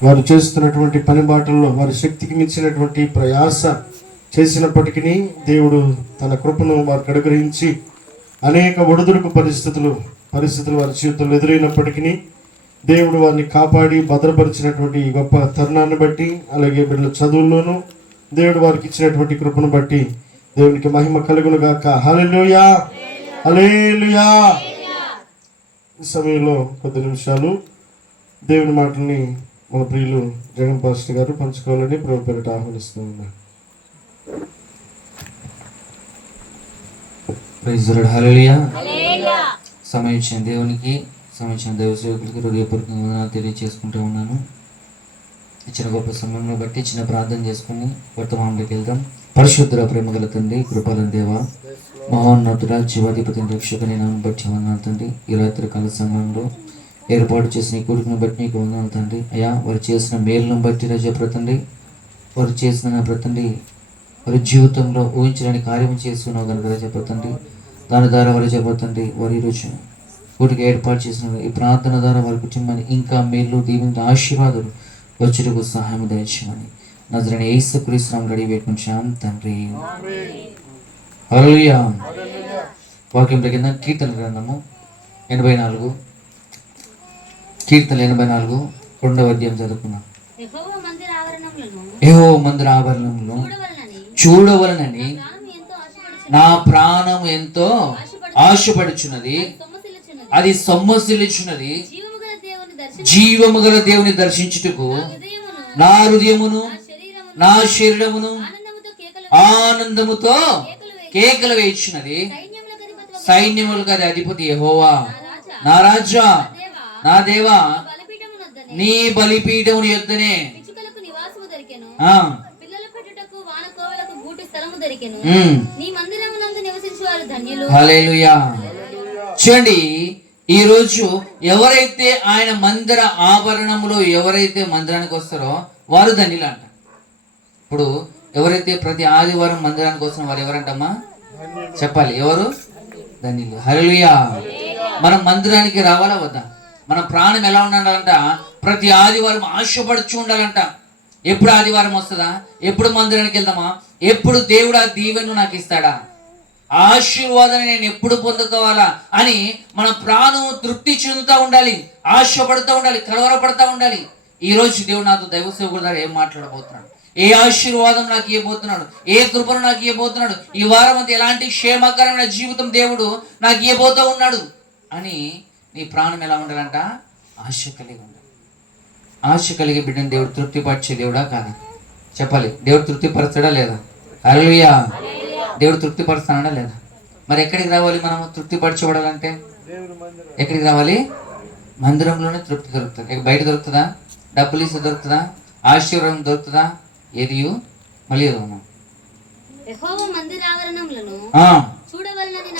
వారు చేస్తున్నటువంటి పని బాటల్లో వారి శక్తికి మించినటువంటి ప్రయాస చేసినప్పటికీ దేవుడు తన కృపను వారికి అనుగ్రహించి అనేక ఒడిదుడుకు పరిస్థితులు పరిస్థితులు వారి జీవితంలో ఎదురైనప్పటికీ దేవుడు వారిని కాపాడి భద్రపరిచినటువంటి గొప్ప తరుణాన్ని బట్టి అలాగే బిడ్డల చదువుల్లోనూ దేవుడు వారికి ఇచ్చినటువంటి కృపను బట్టి దేవునికి మహిమ కలుగును గాక. హల్లెలూయా! హల్లెలూయా! ఈ సమయంలో కొద్ది నిమిషాలు దేవుని మాటల్ని మన ప్రియులు జగన్ పాస్టర్ గారు పంచుకోవాలని ప్రభు పేరిట ఆహ్వానిస్తూ ఉన్నారు ప్రైజ్ హల్లెలూయా సమయం ఇచ్చిన దేవునికి సమయం ఇచ్చిన దైవ సేవకులకి హృదయపూర్వకంగా వందనాలు తెలియజేసుకుంటూ ఉన్నాను. ఇచ్చిన గొప్ప సమయంలో బట్టి ఇచ్చిన ప్రార్థన చేసుకుని వర్తమానంలోకి వెళ్దాం. పరిశుద్ధ ప్రేమ గల తండ్రి కృపాల దేవ మహోన్నతుడ జీవాధిపతి రక్షకుని నామం బట్టి వందనాలు తండ్రి. ఈ రాత్రి కాల సమయంలో ఏర్పాటు చేసిన ఈ కొడుకుని బట్టి నీకు వందనాలు తండ్రి. అయ్యా వారు చేసిన మేలును బట్టి రజప్ర తండ్రి వారు చేసిన నా ప్రతండ్రి వారి జీవితంలో ఊహించలేని కార్యం చేస్తున్నావు కనుక రజప్ర తండ్రి దాని ద్వారా వారు చెప్పతండి వారి ఈరోజు వీటికి ఏర్పాటు చేసిన ఈ ప్రార్థన ద్వారా వారి కుటుంబాన్ని ఇంకా మేలు దీవించిన ఆశీర్వాదాలు వచ్చుటకు సహాయం దయచేయమని నజరని ఏసు క్రీస్తునామం రెడీ పెట్టుకుంటాం తండ్రి. వాక్యం కింద కీర్తన గ్రంథము ఎనభై నాలుగు. కీర్తన ఎనభై నాలుగు రెండవ అధ్యాయం చదువుకున్నాం. ఏహో మందిర ఆభరణంలో చూడవలనని నా ప్రాణం ఎంతో ఆశపడుచున్నది. అది సొమ్మసిల్లుచున్నది. జీవము గల దేవుని దర్శించుటకు నా హృదయమును నా శరీరమును ఆనందముతో కేకలు వేయించినది సైన్యములకు సైన్యములకు అది అధిపతి యెహోవా. నా రాజా. నా దేవా నీ బలిపీఠముని యొద్దనే. చూడండి ఈ రోజు ఎవరైతే ఆయన మందిర ఆభరణములో ఎవరైతే మందిరానికి వస్తారో వారు ధన్యులు అంట ఇప్పుడు ఎవరైతే ప్రతి ఆదివారం మందిరానికి వస్తున్న వారు ఎవరంటమ్మా? చెప్పాలి ఎవరు? ధన్యులు. హల్లెలూయా. మనం మందిరానికి రావాలా వద్దా? మన ప్రాణం ఎలా ఉండాలంట? ప్రతి ఆదివారం ఆశపడుచు ఉండాలంట. ఎప్పుడు ఆదివారం వస్తుందా? ఎప్పుడు మందిరానికి వెళ్దామా? ఎప్పుడు దేవుడు ఆ దీవెను నాకు ఇస్తాడా? ఆశీర్వాదాన్ని నేను ఎప్పుడు పొందుకోవాలా? అని మన ప్రాణం తృప్తి చెందుతూ ఉండాలి ఆశపడుతూ ఉండాలి కలవరపడతా ఉండాలి. ఈ రోజు దేవుడు నాతో దైవ సేవకుడు ద్వారా ఏం మాట్లాడబోతున్నాడు? ఏ ఆశీర్వాదం నాకు ఇవ్వబోతున్నాడు? ఏ కృపను నాకు ఇవ్వబోతున్నాడు? ఈ వారం అంతా ఎలాంటి క్షేమకరమైన జీవితం దేవుడు నాకు ఇవ్వబోతూ ఉన్నాడు? అని నీ ప్రాణం ఎలా ఉండాలంట? ఆశ కలిగి ఉండాలి ఆశ కలిగి బిడ్డను దేవుడు తృప్తిపరిచే దేవుడా కాదా? చెప్పాలి. దేవుడు తృప్తిపరచడా లేదా? అరలుయా దేవుడు తృప్తిపరుస్తాడా లేదా? మరి ఎక్కడికి రావాలి మనం తృప్తిపరచబడాలంటే? ఎక్కడికి రావాలి? మందిరంలోనే తృప్తి దొరుకుతుంది. ఇక బయట దొరుకుతుందా? డబ్బులు ఇస్తే దొరుకుతుందా? ఆశీర్వాదం దొరుకుతుందా? ఏది? మళ్ళీ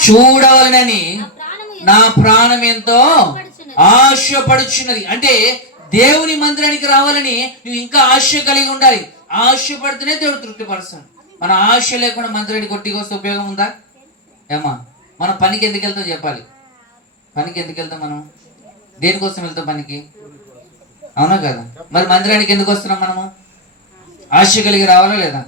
చూడవలనని నా ప్రాణం ఎంతో ఆశపడుచున్నది. అంటే దేవుని మందిరానికి రావాలని నువ్వు ఇంకా ఆశ కలిగి ఉండాలి. ఆశపడితేనే దేవుడు తృప్తిపరుస్తాడు. మన ఆశ లేకుండా మందిరానికి కొట్టికొస్తే ఉపయోగం ఉందా? ఏమా? మన పనికి ఎందుకు వెళ్తాం చెప్పాలి. పనికి ఎందుకు వెళ్తాం మనం? దేనికోసం వెళ్తాం పనికి? అవునా కదా? మరి మందిరానికి ఎందుకు వస్తున్నాం మనము? ఆశ కలిగి రావాలా లేదా?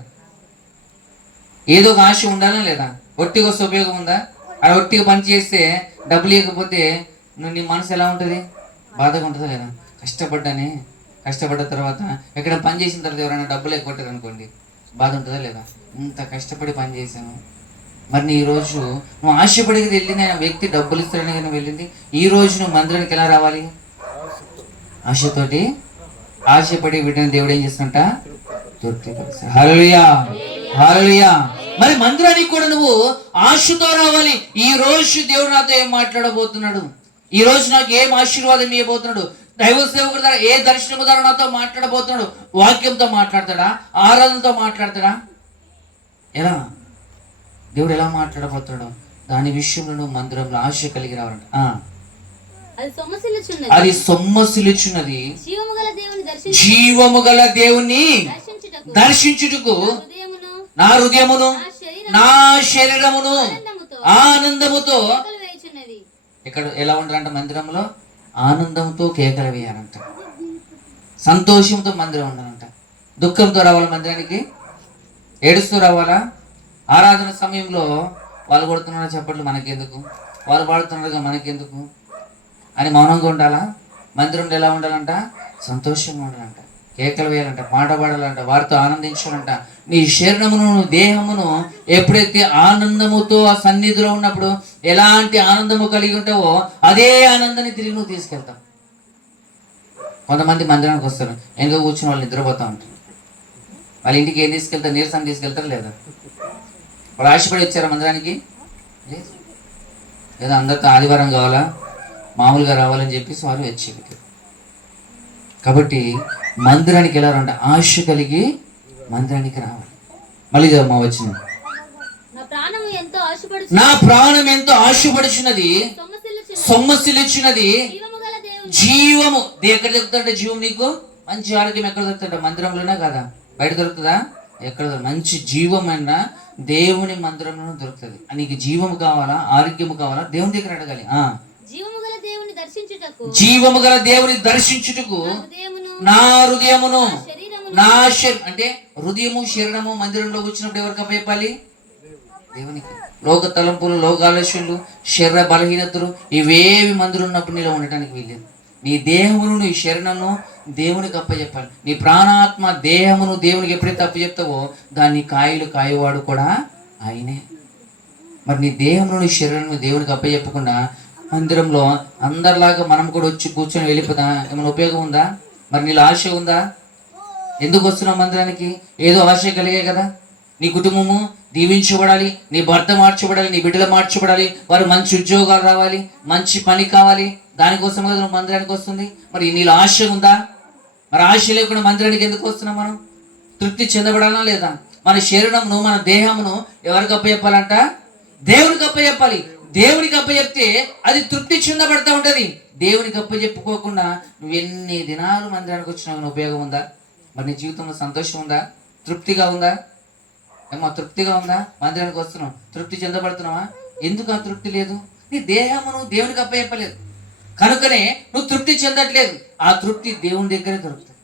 ఏదో ఒక ఆశ ఉండాలా లేదా? ఒట్టికొస్తే ఉపయోగం ఉందా? ఆ ఒట్టిగా పని చేస్తే డబ్బులు ఇవ్వకపోతే నువ్వు నీ మనసు ఎలా ఉంటుంది? బాధగా ఉంటుందా లేదా? కష్టపడ్డానే కష్టపడ్డ తర్వాత ఎక్కడ పని చేసిన తర్వాత ఎవరైనా డబ్బులు ఎక్కొట్టారు అనుకోండి బాధ ఉంటుందా లేదా? ఇంత కష్టపడి పని చేశాను. మరి నీ ఈ రోజు నువ్వు ఆశపడికి వెళ్ళింది ఆయన వ్యక్తి డబ్బులు ఇస్తాడని కానీ వెళ్ళింది? ఈ రోజు నువ్వు మందిరానికి ఎలా రావాలి? ఆశతోటి ఆశపడి బిడ్డని దేవుడు ఏం చేస్తుంట? తృప్తిపరుస్తాడు. హల్లెలూయా! మరి మందిరానికి కూడా నువ్వు ఆశతో రావాలి. ఈ రోజు దేవుడు నాతో ఏం మాట్లాడబోతున్నాడు? ఈ రోజు నాకు ఏం ఆశీర్వాదం ఇవ్వబోతున్నాడు? దైవ సేవకుడు ద్వారా ఏ దర్శనము ద్వారా నాతో మాట్లాడబోతున్నాడు? వాక్యంతో మాట్లాడతాడా? ఆరాధనతో మాట్లాడతాడా? ఎలా? దేవుడు ఎలా మాట్లాడబోతున్నాడు? దాని విషయంలో నువ్వు మందిరంలో ఆశ కలిగి రావాలంట. అది సొమ్మసిలుచున్నది జీవము గల దేవుని దర్శించుటకు నా హృదయమును నా శరీరం నా శరీరమును ఆనందముతో ఇక్కడ ఎలా ఉండాలంట మందిరంలో? ఆనందంతో కేకలు వేయాలంట. సంతోషంతో మందిరం ఉండాలంట. దుఃఖంతో రావాలి మందిరానికి? ఏడుస్తూ రావాలా? ఆరాధన సమయంలో వాళ్ళు కొడుతున్నారు చప్పట్లు మనకెందుకు? వాళ్ళు పాడుతున్నారుగా మనకెందుకు? అని మౌనంగా ఉండాలా? మందిరంలో ఎలా ఉండాలంట? సంతోషంగా ఉండాలంట. కేకలు వేయాలంట పాట పాడాలంట వారితో ఆనందించాలంట. నీ శరీరమును దేహమును ఎప్పుడైతే ఆనందముతో ఆ సన్నిధిలో ఉన్నప్పుడు ఎలాంటి ఆనందము కలిగి ఉంటావో అదే ఆనందాన్ని తిరిగి నువ్వు తీసుకెళ్తావు. కొంతమంది మందిరానికి వస్తారు వెనక కూర్చుని వాళ్ళు నిద్రపోతూ ఉంటారు. వాళ్ళ ఇంటికి ఏం తీసుకెళ్తారు నీరసం తీసుకెళ్తారు లేదా? వాళ్ళు ఆశపడి వచ్చారా మందిరానికి? లేదు. అందరితో ఆదివారం కావాలా మామూలుగా రావాలని చెప్పేసి వారు వచ్చి కాబట్టి మందిరానికి ఎలా అంటే ఆశ కలిగి మందిరానికి రావాలి. మళ్ళీ మా వచ్చిన నా ప్రాణం ఎంతో ఆశపడుచున్నది. సొమ్మసిల్లుచున్నది. జీవము ఎక్కడ దొరుకుతుంటే జీవం నీకు? మంచి ఆరోగ్యం ఎక్కడ దొరుకుతుంట మందిరంలోనే కదా? బయట దొరుకుతుందా? ఎక్కడ. మంచి జీవమైన దేవుని మందిరంలో దొరుకుతుంది. నీకు జీవము కావాలా? ఆరోగ్యము కావాలా? దేవుని దగ్గర అడగాలి ఆ జీవము గల దేవుని దర్శించుటకు జీవము గల దేవుని దర్శించుటకు నా హృదయమును నా శరీరం అంటే హృదయము శరీరము మందిరంలో వచ్చినప్పుడు ఎవరికి అప్పచెప్పాలి దేవునికి. లోక తలంపులు లోక ఆలోచనలు శరీర బలహీనతలు ఇవేవి మందులు ఉన్నప్పుడు నీలో ఉండటానికి వీల్లేదు. నీ దేహమును నీ శరణను దేవునికి అప్పచెప్పాలి నీ ప్రాణాత్మ దేహమును దేవునికి ఎప్పుడైతే అప్పచెప్తావో దాన్ని కాయలు కాయవాడు కూడా ఆయనే. మరి నీ దేహంలో నీ శరీరం దేవునికి అప్పచెప్పకుండా మందిరంలో అందరిలాగా మనం కూడా వచ్చి కూర్చొని వెళ్ళిపోదా. ఏమైనా ఉపయోగం ఉందా? మరి నీలో ఆశ ఉందా? ఎందుకు వస్తున్నావు మందిరానికి? ఏదో ఆశ కలిగే కదా. నీ కుటుంబము దీవించబడాలి నీ భర్త మార్చబడాలి నీ బిడ్డలు మార్చబడాలి వారు మంచి ఉద్యోగాలు రావాలి మంచి పని కావాలి. దానికోసం కదా నువ్వు మందిరానికి వస్తుంది. మరి నీలో ఆశ ఉందా? మరి ఆశ లేకుండా మందిరానికి ఎందుకు వస్తున్నాం మనం? తృప్తి చెందబడాలా లేదా? మన శరీరమును మన దేహమును ఎవరికి అప్పచెప్పాలంట? దేవునికి అప్పచెప్పాలి. దేవునికి అప్పచెప్తే అది తృప్తి చెందబడతా ఉంటుంది. దేవునికి అప్పచెప్పుకోకుండా నువ్వు ఎన్ని దినాలు మందిరానికి వచ్చినా ఉపయోగం ఉందా? మరి నీ జీవితంలో సంతోషం ఉందా? తృప్తిగా ఉందా? ఏమో తృప్తిగా ఉందా? మందిరానికి వస్తున్నావు. తృప్తి చెందబడుతున్నావా? ఎందుకు ఆ తృప్తి లేదు? నీ దేహమును దేవునికి అప్పచెప్పలేదు. కనుకనే నువ్వు తృప్తి చెందట్లేదు. ఆ తృప్తి దేవుని దగ్గరే దొరుకుతుంది.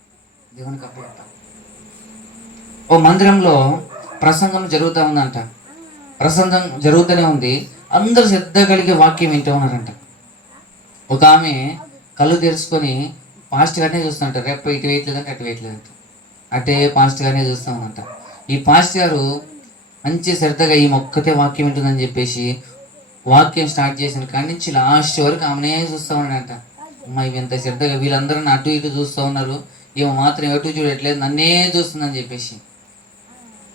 దేవునికి అప్పచెప్పాలి ఓ మందిరంలో ప్రసంగం జరుగుతూ ఉందంట. ప్రసంగం జరుగుతూనే ఉంది. అందరూ శ్రద్ధ కలిగే వాక్యం వింటూ ఉన్నారంట. ఒక ఆమె కళ్ళు తెరుచుకొని పాస్ట్ గానే చూస్తుంటారు రేపు ఇటు వేయట్లేదంటే అటు వేయట్లేదంట అటే పాస్ట్ గానే చూస్తూ ఉందంట. ఈ పాస్ట్ గారు మంచి శ్రద్ధగా ఈ మొక్కతే వాక్యం వింటుందని చెప్పేసి వాక్యం స్టార్ట్ చేసిన కాడి నుంచి లాస్ట్ వరకు ఆమెనే చూస్తూ ఉన్నాడంట. అమ్మ ఇవి ఎంత శ్రద్ధగా వీళ్ళందరూ అటు ఇటు చూస్తూ ఉన్నారు. ఈమె మాత్రం ఎటు చూడట్లేదు నన్నే చూస్తుందని చెప్పేసి.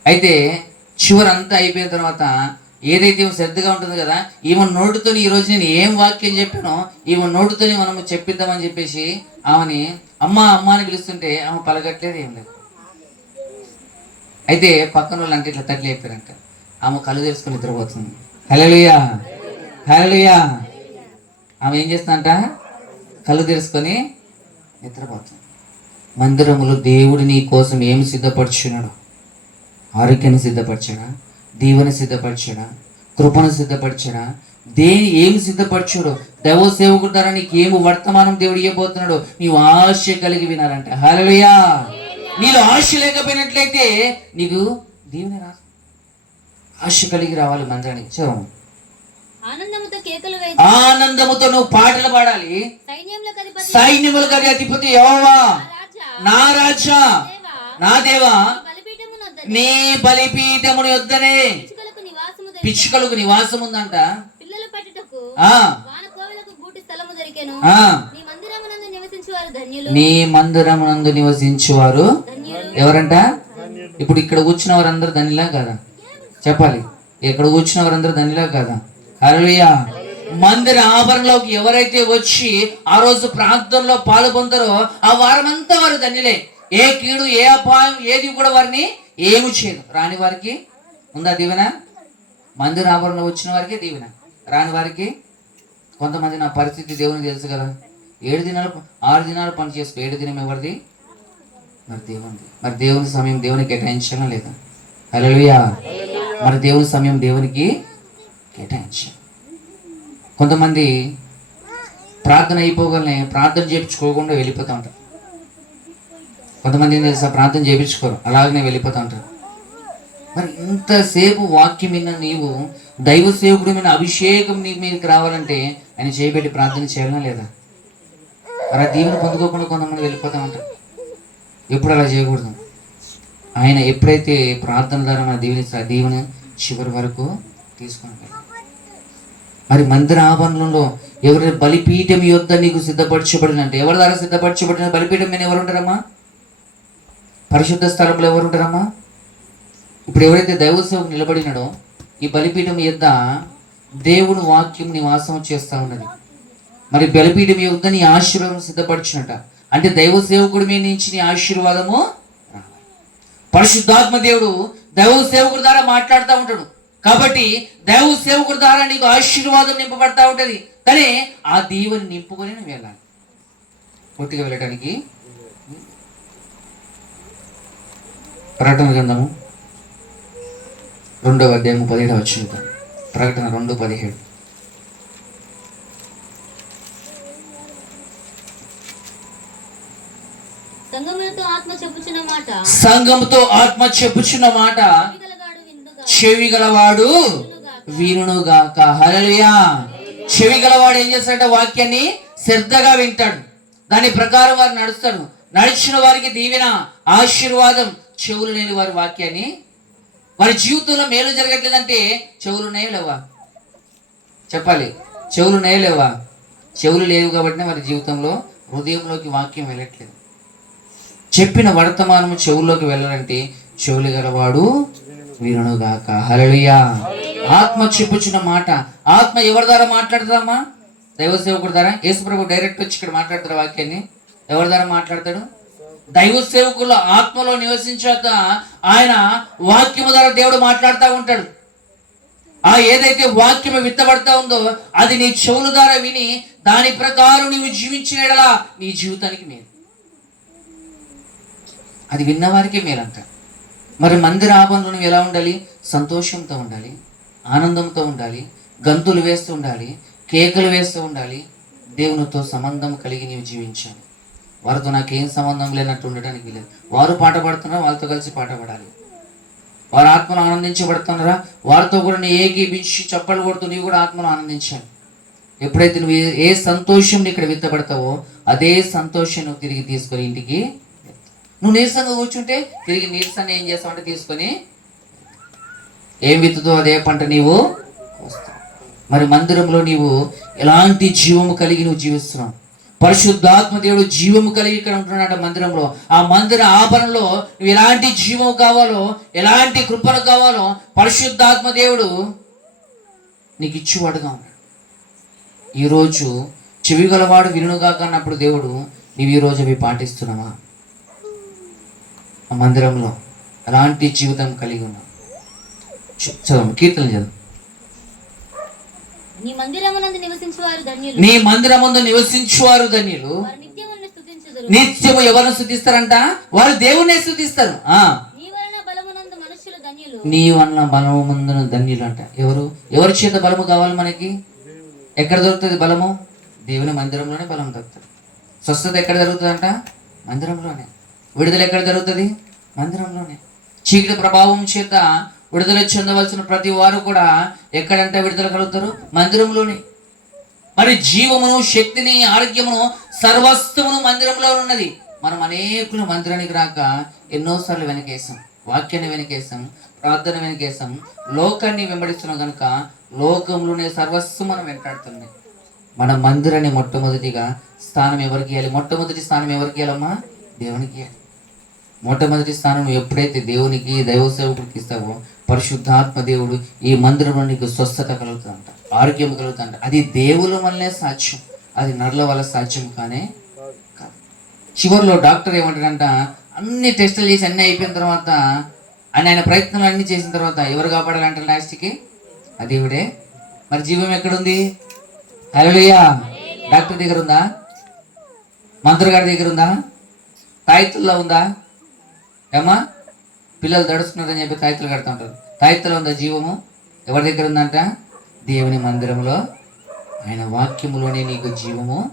అయితే చివరి అంతా అయిపోయిన తర్వాత ఏదైతే శ్రద్ధగా ఉంటుంది కదా ఈమె నోటితో ఈ రోజు నేను ఏం వాక్యం చెప్పానో ఈమె నోటితోని మనము చెప్పిద్దామని చెప్పేసి ఆమెని అమ్మ అమ్మ అని పిలుస్తుంటే ఆమె పలగట్లేదు ఏం లేదు. అయితే పక్కన వాళ్ళు అంటే ఇట్లా తట్లి చెప్పారంట ఆమె కళ్ళు తెలుసుకుని నిద్రపోతుంది. హలోయా హలోయా ఆమె ఏం చేస్తుందంట? కళ్ళు తెరుచుకొని నిద్రపోతుంది. మందిరములో దేవుడు నీ కోసం ఏమి సిద్ధపరచున్నాడు ఆరోగ్యాన్ని సిద్ధపరచాడా? దీవెన సిద్ధపరచాడా కృపను సిద్ధపరచాడా దేని ఏమి సిద్ధపరచాడు దైవ సేవకుడు ద్వారా నీకు ఏమి వర్తమానం దేవుడు ఇవ్వబోతున్నాడు నీవు ఆశ కలిగి వినాలంట. హల్లెలూయా! నీలో ఆశ లేకపోయినట్లయితే నీకు దీవెన రాదు ఆశ కలిగి రావాలి మందిరానికి. చదవం. ఆనందముతో కేకలు వేసి ఆనందముతో నువ్వు పాటలు పాడాలి. సైన్యములకు అధిపతి. యెహోవా. నా రాజా. నా దేవా. నా బలిపీఠమును వద్దనే పిచ్చుకలకు నివాసం ఉందంట పిల్లలు పట్టుటకు నీ మందిరమునందు నివసించువారు ఎవరంట? ఇప్పుడు ఇక్కడ కూర్చున్న వారందరూ ధనిలా కాదా? చెప్పాలి. ఇక్కడ కూర్చున్న వారందరూ ధనిలా కాదా? హల్లెలూయా. మందిర ఆభరణలోకి ఎవరైతే వచ్చి ఆ రోజు ప్రాంతంలో పాల్గొంటారో ఆ వారం అంతా వారు ధన్యులే. ఏ కీడు ఏ అపాయం ఏది కూడా వారిని ఏమి చేయదు రాని వారికి ఉందా దీవెన? మందిర ఆవరణలో వచ్చిన వారికి దీవెన. రాని వారికి కొంతమంది నా పరిస్థితి దేవుని తెలుసు కదా. ఏడు దినాలు ఆరు దినాలు పని చేసుకో ఏడు దినం ఎవరిది? మరి దేవునిది. మరి దేవుని సమయం దేవునికి కేటాయించాలా లేదా? హలోయా మరి దేవుని సమయం దేవునికి కేటాయించాలి కొంతమంది ప్రార్థన అయిపోగానే ప్రార్థన చేయించుకోకుండా వెళ్ళిపోతూ ఉంటారు. కొంతమంది ఏం తెలుసా ప్రార్థన చేయించుకోరు. అలాగనే వెళ్ళిపోతా ఉంటారు. మరి ఇంతసేపు వాక్యం విన్న నీవు దైవ సేవకుడి మీద అభిషేకం నీ మీదకి రావాలంటే ఆయన చేయబెట్టి ప్రార్థన చేయడం లేదా? మరి ఆ దీవెన పొందుకోకుండా కొంతమంది వెళ్ళిపోతా ఉంటారు. ఎప్పుడు అలా చేయకూడదు. ఆయన ఎప్పుడైతే ప్రార్థన ద్వారా మన దీవెనిస్తారు ఆ దీవెన చివరి వరకు తీసుకుని మరి మందిర ఆభరణంలో ఎవరి బలిపీఠం యొద్ద నీకు సిద్ధపరచబడినంటే ఎవరి ద్వారా సిద్ధపరచబడిన బలిపీఠం మీద ఎవరు ఉంటారమ్మా? పరిశుద్ధ స్థలంలో ఎవరు ఉంటారమ్మా ఇప్పుడు ఎవరైతే దైవ సేవకు నిలబడినాడో ఈ బలిపీఠం యొద్ద దేవుడు వాక్యం నివాసం చేస్తా ఉన్నది. మరి బలిపీఠం యొద్ద నీ ఆశీర్వాదం సిద్ధపరచినట. అంటే దైవ సేవకుడి మీద నుంచి నీ ఆశీర్వాదము పరిశుద్ధాత్మ దేవుడు దైవ సేవకుడి ద్వారా మాట్లాడుతూ ఉంటాడు. కాబట్టి దైవ సేవకుడి ద్వారా నీకు ఆశీర్వాదం నింపబడతా ఉంటది. కానీ ఆ దీవెని నింపుకొని నువ్వు వెళ్ళాలి. పూర్తిగా వెళ్ళటానికి ప్రకటన గ్రంథము రెండవ అధ్యాయము పదిహేడు వచ్చింది ప్రకటన రెండు పదిహేడు. సంఘంతో ఆత్మ చెప్పుచున్న మాట చెవి గలవాడు వినుగాక. హల్లెలూయా. చెవి గలవాడు ఏం చేస్తాడంటే వాక్యాన్ని శ్రద్ధగా వింటాడు. దాని ప్రకారం వారు నడుస్తాడు. నడిచిన వారికి దీవెన ఆశీర్వాదం చెవులు లేని వారి వాక్యాన్ని. వారి జీవితంలో మేలు జరగట్లేదంటే చెవులు ఉన్నాయా లేవా? చెప్పాలి. చెవులు ఉన్నాయా లేవా? చెవులు లేవు కాబట్టి వారి జీవితంలో హృదయంలోకి వాక్యం వెళ్ళట్లేదు. చెప్పిన వర్తమానము చెవుల్లోకి వెళ్ళాలంటే చెవులు గలవాడు వినుగాక హల్లెలూయా. ఆత్మ చెప్పుచున్న మాట. ఆత్మ ఎవరి ద్వారా మాట్లాడతామా దైవ సేవకుడు ద్వారా. యేసుప్రభు డైరెక్ట్ వచ్చి ఇక్కడ మాట్లాడతారు వాక్యాన్ని. ఎవరి ద్వారా మాట్లాడతాడు? దైవ సేవకుల ఆత్మలో నివసించాక ఆయన వాక్యము ద్వారా దేవుడు మాట్లాడుతూ ఉంటాడు. ఆ ఏదైతే వాక్యము విత్తబడతా ఉందో అది నీ చెవుల ద్వారా విని దాని ప్రకారం నీవు జీవించిన నీ జీవితానికి మేలు. అది విన్నవారికే మేలంట. మరి మందిర ఆపణలో నువ్వు ఎలా ఉండాలి? సంతోషంతో ఉండాలి ఆనందంతో ఉండాలి గంతులు వేస్తూ ఉండాలి కేకలు వేస్తూ ఉండాలి. దేవునితో సంబంధం కలిగి నీవు జీవించాలి. వారితో నాకేం సంబంధం లేనట్టు ఉండడానికి లేదు వారు పాట పాడుతున్నారా? వాళ్ళతో కలిసి పాట పాడాలి. వారు ఆత్మను ఆనందించబడుతున్నారా? వారితో కూడా నీ ఏకీపించి చప్పలు కొడుతూ నీవు కూడా ఆత్మను ఆనందించాలి. ఎప్పుడైతే నువ్వు ఏ- సంతోషం నీ ఇక్కడ విత్తబడతావో అదే సంతోషం నువ్వు తిరిగి తీసుకొని ఇంటికి నువ్వు నీరసంగా కూర్చుంటే తిరిగి నీరసాన్ని ఏం చేస్తావంటే తీసుకొని ఏం విత్తుతో అదే పంట నీవు వస్తావు మరి మందిరంలో నీవు ఎలాంటి జీవము కలిగి నువ్వు జీవిస్తున్నావు? పరిశుద్ధాత్మ దేవుడు జీవము కలిగి ఇక్కడ ఉంటున్నాడు మందిరంలో. ఆ మందిర ఆభరణలో నువ్వు ఎలాంటి జీవం కావాలో ఎలాంటి కృపను కావాలో పరిశుద్ధాత్మ దేవుడు నీకు ఇచ్చివాడుగా ఉన్నాడు. ఈరోజు చెవి గలవాడు వినుగాక అన్నప్పుడు దేవుడు నీవు ఈరోజు అవి పాటిస్తున్నావా? ఆ మందిరంలో ఎలాంటి జీవితం కలిగి ఉన్నావు? చదువు కీర్తన చదువు నీ మందిరమునందు నివసించు వారు ధన్యులు. నీ మందిరముందు నివసించువారు ధన్యులు. వారు నిత్యమును స్తుతించుదురు. నిత్యము ఎవరిని స్థుతిస్తారంట వారు దేవుణ్ణి స్థుతిస్తారు ఆ. నీ వలన బలమునందు మనుషులు ధన్యులు. నీ వలన బలము ముందున ధన్యులు అంట ఎవరు? ఎవరి చేత బలము కావాలి మనకి? ఎక్కడ దొరుకుతుంది బలము? దేవుని మందిరంలోనే బలం దొరుకుతుంది. స్వస్థత ఎక్కడ జరుగుతుందంట? మందిరంలోనే. విడుదల ఎక్కడ జరుగుతుంది? మందిరంలోనే. చీకటి ప్రభావం చేత విడుదల చెందవలసిన ప్రతి వారు కూడా ఎక్కడంటే విడుదల కలుగుతారు? మందిరంలోనే. మరి జీవమును శక్తిని ఆరోగ్యమును సర్వస్వమును మందిరంలో ఉన్నది. మనం అనేకులు మందిరానికి రాక ఎన్నోసార్లు వెనకేసాం వాక్యాన్ని వెనకేసాం ప్రార్థన వెనకేసాం లోకాన్ని వెంబడిస్తున్నాం కనుక లోకంలోనే సర్వస్వం మనం వెంటాడుతుంది మన మందిరాన్ని మొట్టమొదటిగా స్థానం ఎవరికి ఇవ్వాలి? మొట్టమొదటి స్థానం ఎవరికి ఇవ్వాలమ్మా? దేవునికి ఇవ్వాలి. మొట్టమొదటి స్థానం ఎప్పుడైతే దేవునికి దైవ సేవకుడికి ఇస్తావో పరిశుద్ధాత్మ దేవుడు ఈ మందిరంలో నీకు స్వస్థత కలుగుతుందంట ఆరోగ్యం కలుగుతుందంట. అది దేవుల వల్లనే సాధ్యం. అది నరుల వల్ల సాధ్యం కానే కాదు. చివరిలో డాక్టర్ ఏమంటాడంట అన్ని టెస్టులు చేసి అన్నీ అయిపోయిన తర్వాత అని ఆయన ప్రయత్నాలు అన్ని చేసిన తర్వాత ఎవరు కాపాడాలంటే లాస్ట్కి? ఆ దేవుడే. మరి జీవం ఎక్కడుంది? హలోయా డాక్టర్ దగ్గర ఉందా మంత్రి గారి దగ్గర ఉందా తాయితుల్లో ఉందా? ఏమా పిల్లలు దడుస్తున్నారని చెప్పి తాయితులు కడుతూ ఉంటారు. ఉందా జీవము? ఎవరి దగ్గర ఉందంట? దేవుని మందిరంలో. ఆయన వాక్యములోనే నీకు జీవము.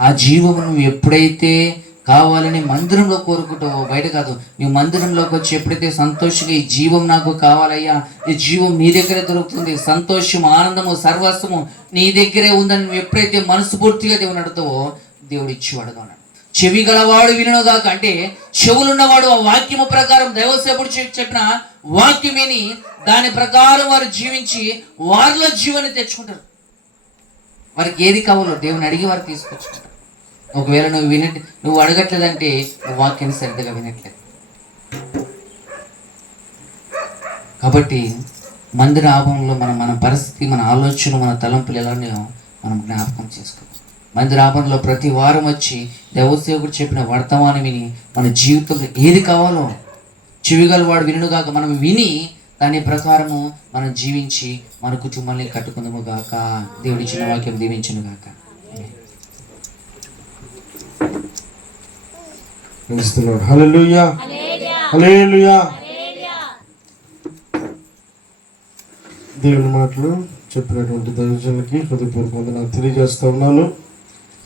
ఆ జీవము నువ్వు ఎప్పుడైతే కావాలని మందిరంలో కోరుకుంటావు బయట కాదు నువ్వు మందిరంలోకి వచ్చి ఎప్పుడైతే సంతోషంగా ఈ జీవం నాకు కావాలయ్యా ఈ జీవం నీ దగ్గరే దొరుకుతుంది సంతోషం ఆనందము సర్వస్వము నీ దగ్గరే ఉందని నువ్వు ఎప్పుడైతే మనస్ఫూర్తిగా దేవుని అడుగుతావో దేవుడు ఇచ్చి అన్నాడు చెవి గలవాడు వినుగాక అంటే చెవులున్నవాడు ఆ వాక్యము ప్రకారం దైవసేపుడు చెప్పిన వాక్యం విని దాని ప్రకారం వారు జీవించి వారిలో జీవాన్ని తెచ్చుకుంటారు. వారికి ఏది కావాలో దేవుని అడిగి వారు తీసుకొచ్చుకుంటారు. ఒకవేళ నువ్వు విన నువ్వు అడగట్లేదంటే నువ్వు వాక్యాన్ని సరిగ్గా వినట్లేదు కాబట్టి మందిర ఆభంలో మన మన పరిస్థితి మన ఆలోచనలు మన తలంపులు ఎలా మనం జ్ఞాపకం చేసుకోవాలి. మందిరాపణలో ప్రతి వారం వచ్చి దేవసేవకుడు చెప్పిన వర్తమానం విని మన జీవితంలో ఏది కావాలో చెవిగల వాడు వినుగాక మనం విని దాని ప్రకారము మనం జీవించి మన కుటుంబాన్ని కట్టుకుందాము గాక. దేవుడి చిన్న వాక్యం దీవించను గాక. హల్లెలూయా హల్లెలూయా దేవుని మాటలు చెప్పినటువంటి దైవజనులకి హృదయపూర్వకంగా తెలియజేస్తా ఉన్నాను.